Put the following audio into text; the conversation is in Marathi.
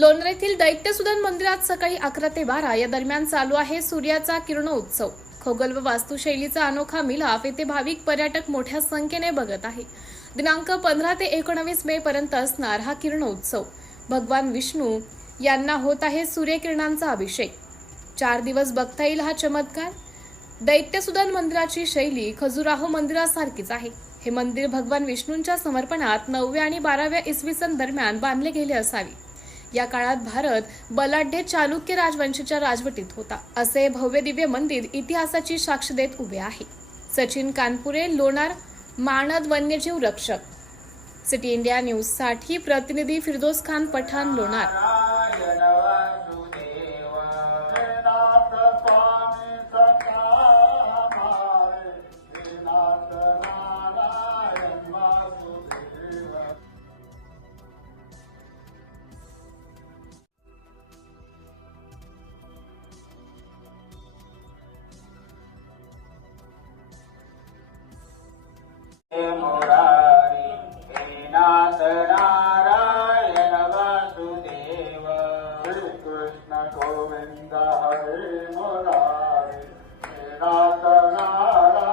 लोणार येथील दैत्यसुदन मंदिरात सकाळी 11 ते 12 या दरम्यान चालू आहे सूर्याचा किरणोत्सव। खगोल व वास्तुशैलीचा अनोखा मिलाफ येथे भाविक पर्यटक मोठ्या संख्येने बघत आहे। दिनांक 15 ते 19 मे पर्यंत असणार हा किरणोत्सव। भगवान विष्णू यांना होत आहे सूर्यकिरणांचा अभिषेक। 4 दिवस बघता येईल हा चमत्कार। दैत्यसुदन मंदिराची शैली खजुराहो मंदिरासारखीच आहे। हे मंदिर भगवान विष्णूंच्या समर्पणात 9व्या आणि 12व्या इसवी सन दरम्यान बांधले गेले असावे। या काळात भारत बलाढ्य चालुक्य राजवंशाच्या राजवटीत होता। असे भव्य दिव्य मंदिर इतिहासाची साक्ष देत उभे आहे। सचिन कानपुरे, लोणार, मानद वन्यजीव रक्षक। सिटी इंडिया न्यूज साठी प्रतिनिधी फिरदोस खान पठाण, लोणार। मुरारी हे नाथ नारायण वासुदेव, श्री कृष्ण गोविंद हरे मुरारी हे नाथ नारायण